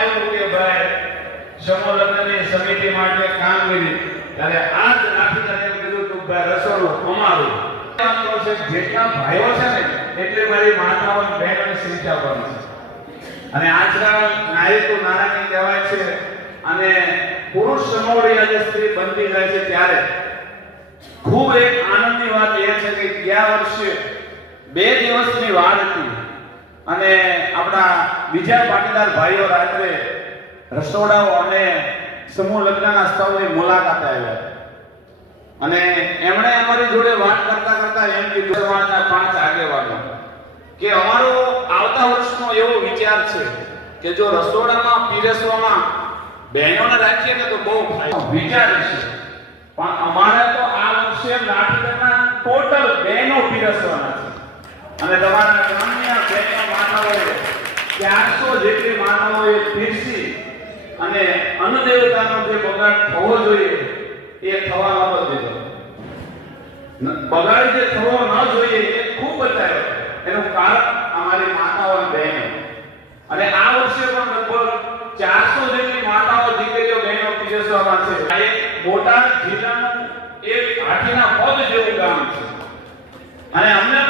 આવ્યું કે ભાઈ સમૂહ સમિતિ માટે કામગીરી ત્યારે આ જ નાથીદારે એમ કીધું તું ભાઈ રસોડું અમારું. જેટલા ભાઈઓ છે ને, એટલે મારી માતાઓ બહેનોની સંખ્યા પણ છે. અને આજકાલ નાયકો નારાયણી કહેવાય છે, અને પુરુષ સમોડી આજે સ્ત્રી બનતી જાય છે ત્યારે. ખૂબ એક આનંદની વાત એ છે કે ગયા વર્ષે બે દિવસની વાર હતી. અને આપણા બીજા પાટીદાર ભાઈઓ રાત્રે રસોડાઓ અને સમૂહ લગ્નના સ્થળોની મુલાકાત આવ્યા. અને એમણે અમારી જોડે વાત કરતા કરતા એમ કીધું પાંચ આગેવાનો. કે અમારો આવતા વર્ષનો એવો વિચાર છે કે જો રસોડામાં પીરસવામાં બહેનોને રાખીએ ને તો બહુ વિચાર છે. પણ અમારે તો આ વર્ષે લાઠીના ટોટલ બહેનો પીરસવાના અને તમારા ગ્રામ્ય બહેનો માનવોએ ચારસો જેટલી માનવોએ પીરસી અને અન્ન દેવતાનો જે બગાડ થવો જોઈએ, એ થવા નતો દીધો. બગાડ જે થવો ન જોઈએ, એ ખૂબ બતાવ્યો. એનું કારણ અમારી માતાઓ અને બહેનો. અને આ વર્ષે પણ લગભગ ચારસો જેટલી માતાઓ, દીકરીઓ, બહેનો પીરસવામાં છે. આ એક મોટા જિલ્લાનું એક હાથીના પગ જેવું ગામ છે. અને અમને